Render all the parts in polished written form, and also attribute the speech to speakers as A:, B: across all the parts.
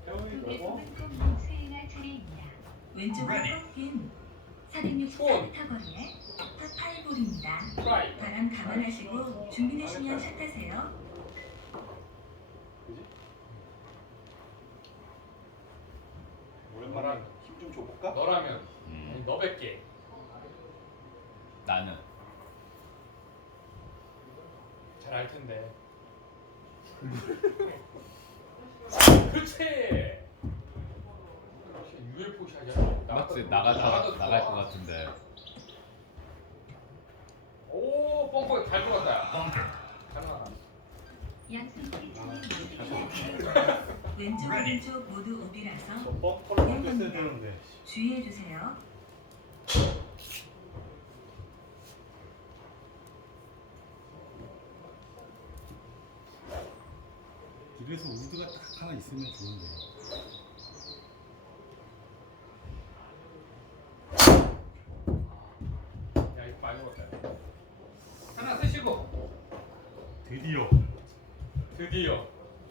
A: 왼쪽으로 꺾인 464m 거리에 파8볼입니다. 바람 감안하시고 준비되시면 샷하세요.
B: 오랜만에 힘 좀 줘볼까?
C: 너라면 아니, 너 100개.
D: 나는
C: 잘 알 텐데. 그렇지. UFO 샷이야.
D: 맞지? 나갈 것 같은데.
C: 오, 뻥뻥 잘 들어갔다. 잘 나가.
A: 왼쪽 오른쪽 모두 오비라서
B: 저 벙커를 먼저 써야 되는데.
A: 주의해 주세요.
E: 이래서 우드가 딱 하나 있으면 좋은데.
C: 야, 이거 많이 먹었다. 하나 쓰시고.
E: 드디어
C: 드디어.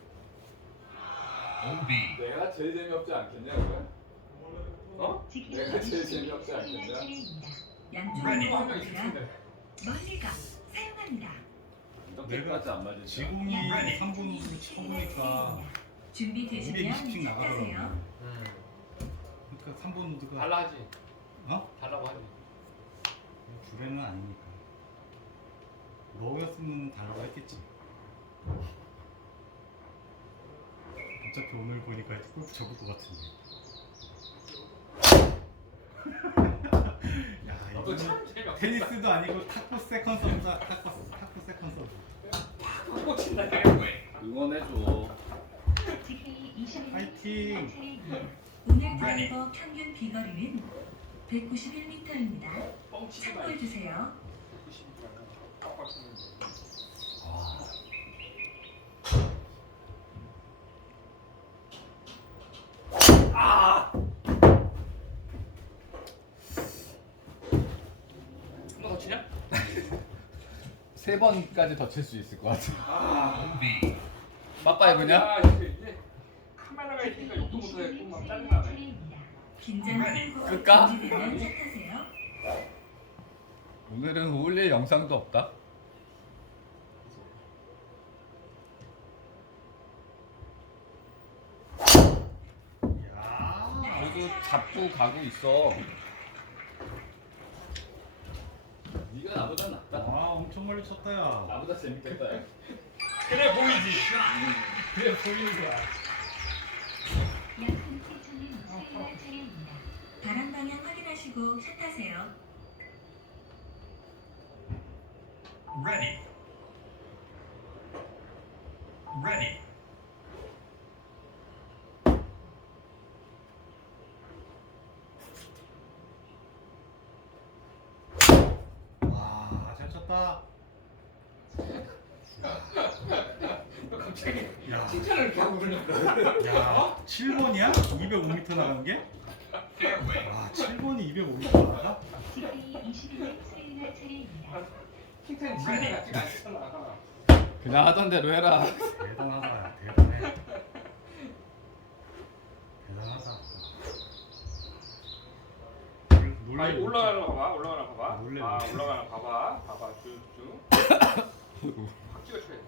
F: 내가 제일 재미없지 않겠냐 그래?
C: 어?
F: 내가 제일 재미없지 않겠냐?
A: 양쪽으로
C: 한명 있을
A: 오비라
C: 텐데.
A: 멀리가 사용합니다.
F: 이렇게까지 안 맞으니까.
E: 지공이 3분 우드를 쳐보니까
A: 준비되시면
E: 220씩 나가더라고.
A: 샷하세요.
E: 그러니까 3분 우드가
C: 달라 하지.
E: 어?
C: 달라고 하지.
E: 불에는 아니니까. 너였으면 달라고 했겠지. 어차피 오늘 보니까 골프 접을 것 같은데. 야,
C: 너도
E: 이거
C: 참 재미없다.
E: 테니스도 아니고 탁구 세컨 서브다. 탁구 세컨 서브.
C: 꽂힌다 이게 왜?
F: 응원해줘.
E: 파이팅!
A: 오늘 드라이버 평균 비거리는 191m입니다.
C: 뻥치지
A: 참고해
C: 말고.
A: 주세요.
C: 한번 더 치냐?
D: 3번까지 더 칠 수 있을 것 같아. 빠빠이브냐?
C: 아, 이제 카메라가 있으니까 욕도 못하겠고 막 짜증나네.
A: 긴장 풀고
D: 끌까?
A: 준비되면 샷하세요.
D: 오늘은 올릴 영상도 없다.
E: 야,
D: 그래도 잡고 가고 있어.
F: 네가 나보다 낫다.
E: 와, 엄청 멀리 쳤다, 야.
F: 나보다 재밌겠다. 야.
C: 그래 보이지. 그래 보이는 거야.
A: 바람 방향 확인하시고 샷하세요.
E: 와, 잘 쳤다.
C: 너 갑자기
E: 야,
C: 칭찬을 이렇게 하고 그러니까.
E: 야, 7번이야? 205m 나간 게? 와, 7번이 205m 나가?
C: 칭찬 진짜 같지가 않잖아.
D: 그냥 하던 대로 해라.
E: 대단하다, 대단해. 대단하다.
C: 아, 이거 올라가는 거 봐봐. 올라가는 거 봐봐.
E: 놀래,
C: 아,
E: 놀래.
C: 올라가는 거 봐봐. 봐봐. 쭉쭉. 확 찍어 쳐야 돼.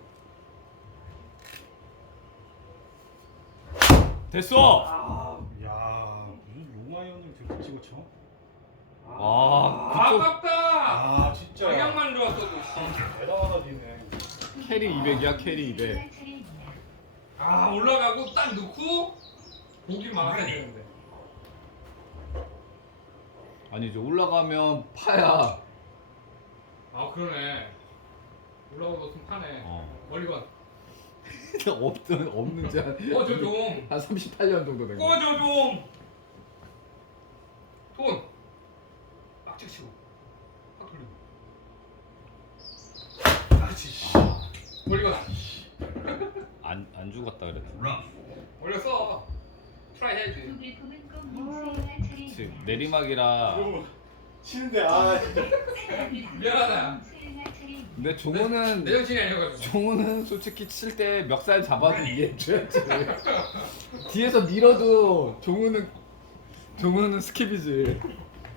D: 됐어.
C: 아,
E: 야, 무슨 롱아이언을 저렇게 찍어 쳐?
D: 아, 그쪽
C: 아깝다.
E: 아, 진짜.
C: 방향만 좋았어도. 씨.
E: 대단하다, 니네.
D: 캐리 200이야, 캐리 200.
C: 아, 올라가고 딱 넣고 보기 막아야 되는데.
D: 아니죠, 올라가면 파야.
C: 아, 그러네. 올라가고 넣으면 파네. 멀리 가.
D: 없는 지 한
C: 꺼져 좀.
D: 38년 정도 된 거.
C: 꺼져 좀. 돈. 빡치고 치고. 확 돌리고. 그렇지. 멀리 가.
D: 안 죽었다 그랬지.
C: 올렸어. 트라이 해야지.
D: 그치, 내리막이라
B: 치는데 아 진짜.
C: 미안하다.
D: 근데 종호는
C: 내 정신이 아니어가지고.
D: 종호는 솔직히 칠 때 멱살 잡아도 이해해줘야지. 뒤에서 밀어도 종호는 스킵이지.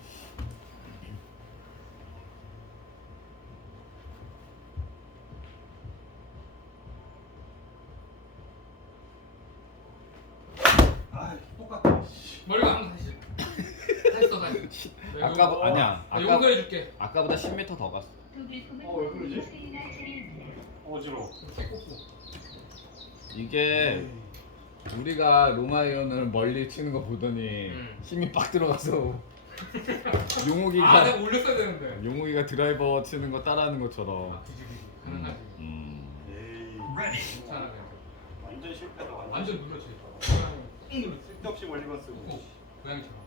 B: 아 똑같아.
C: 머리가 안 다시. 다시 써 다시.
D: 아니야.
C: 용서해줄게.
D: 아까보다 10m 더 갔어.
B: 왜 그러지? 어지러워.
D: 이게 우리가 롱아이언을 멀리 치는 거 보더니 힘이 빡 들어가서 용욱이가
C: 내가 올렸어야 되는데.
D: 용욱이가 드라이버 치는 거 따라하는 것처럼.
C: 뒤집기. 가능하지.
B: 에이.
C: 괜찮아. 그냥.
B: 완전 실패다 완전.
C: 완전 눌렀지. 꾹 눌렀지.
B: 쓸데없이 멀리만 쓰고.
C: 꾹. 고양이처럼.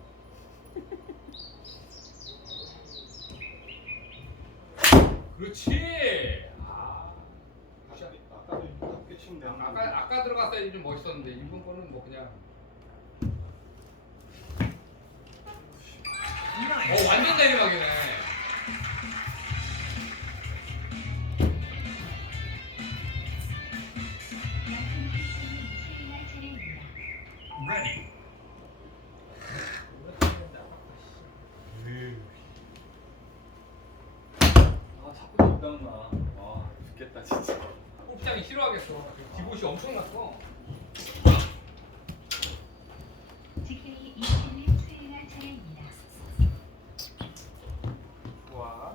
C: 그렇지.
B: 아까도 이렇게 치면 돼.
C: 아까 들어갔어야 좀 멋있었는데 이번 거는 뭐 그냥. 완전 내리막이네.
F: 아 자꾸 뒷땅 나. 아 죽겠다 진짜.
C: 골프장이 싫어하겠어. 기봇이 엄청났어.
G: GK 20님 수행할 차례입니다.
C: 좋아.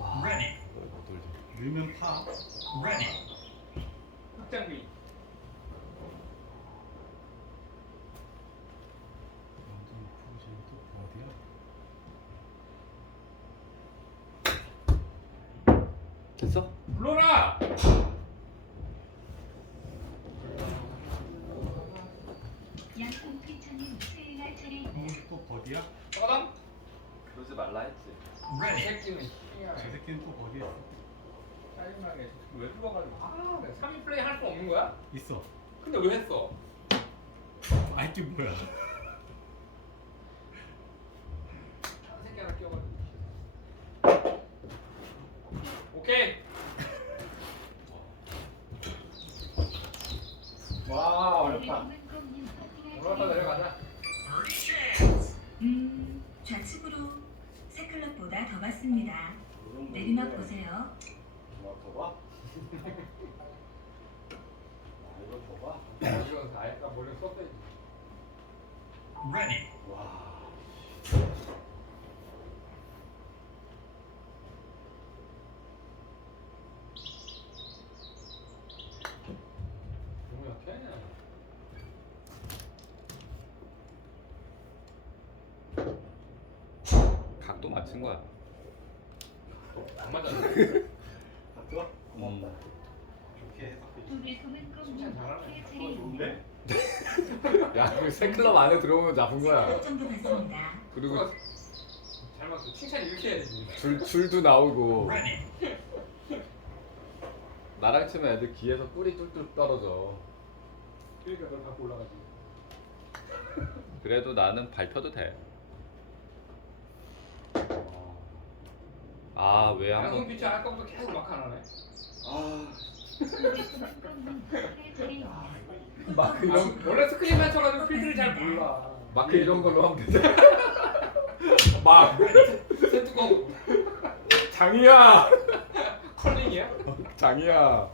E: 밀면 파.
C: 흑장비.
E: 완전 프로젝트 어디야?
D: 됐어?
C: 불러라.
G: 양손 피처님 수행할 차례입니다.
E: 또 버디야?
C: 떠담.
F: 그러지 말라 했지.
C: 이 새끼는 희야.
E: 저 새끼는 또 버디야.
C: 짜증나게 왜 들어가지고 내가 3인 플레이 할 수 없는 거야?
E: 있어.
C: 근데 왜 했어?
E: 아 이게 뭐야?
C: 한 새끼 하나 끼워가지고. 오케이.
B: 와 어렵다.
C: 올라갔다 내려가자.
A: 좌측으로 세 클럽보다 더 갔습니다. 내리막 보세요.
B: 뭐 더 봐? 이거 더 봐?
C: 이거 아예 머리 썼대지.
B: 와.
C: 너무 약해.
D: 각도 맞춘 거야.
C: 안 맞았네.
B: 다 좋아? 고맙다. 좋게 해석해.
G: 두빌품은
C: 칭찬 잘하네.
G: 꼼짝 차례입니다.
B: 좋은데?
D: 야, 그새 클럽 안에 들어오면 잡은
A: 세
D: 거야.
A: 클럽 정도 갔습니다.
D: 그리고
C: 잘 맞았어. 칭찬 이렇게 해야 되지.
D: 줄도 나오고. 나랑 치면 애들 귀에서 뿔이 뚝뚝 떨어져.
C: 그러니까 널 갖고 올라가지.
D: 그래도 나는 밟혀도 돼. 아, 왜
C: 양손
D: 한번
C: 피치 아까부터 계속 막 하나네.
B: 아.
G: 두빌품은 꼼짝 차례입니다.
D: 마크 이런
C: 원래 스크린 맞춰가지고 필드를 잘 몰라.
D: 마크 이런 걸로 하면 되잖아. 막
C: 새 뚜껑
D: 장이야.
C: 컬링이야?
D: 장이야.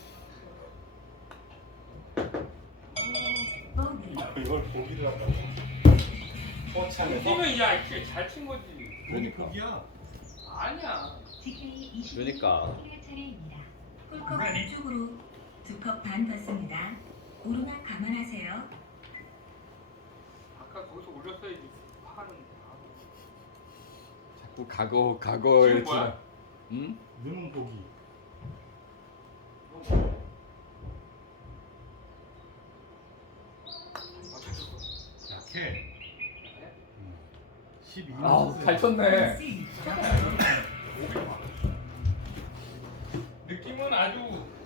A: 버디.
B: 이걸 보기를 한다고? 허창에서?
C: 뛰면 야 이렇게 잘 친 거지.
D: 그러니까.
E: 포기야.
C: 아니야.
G: GK 20님
D: 그러니까.
G: 수행할 차례입니다.
A: 홀컵 왼쪽으로 두 컵 반 받습니다. 오르막 감안하세요.
C: 아까 거기서 올렸어야지. 파는.
D: 자꾸 과거에
C: 지금 뭐야?
D: 지나. 응?
E: 넣는 보기. 약해. 12.
D: 아우, 잘 쳤네.
A: 스윙.
C: 느낌은 아주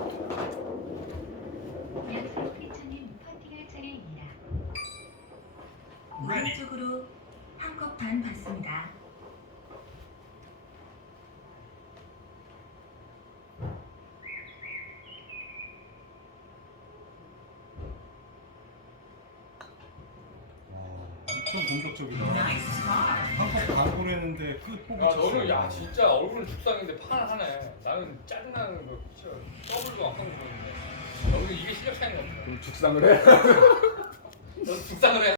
G: 양손 피처님 퍼팅할 차례입니다.
A: 오른쪽으로 한 컵 반 받습니다.
E: 좀 공격적이다. 한컵 반고를 했는데 끝
C: 야 너는 야 진짜 얼굴은 죽상인데 판을 하네. 나는 짜증나는 거 진짜 더블도 안 끊고 그러는데. 너는 이게 실력 차이인 것 같아.
D: 그럼 죽상을 해?
C: 넌 죽상을 해.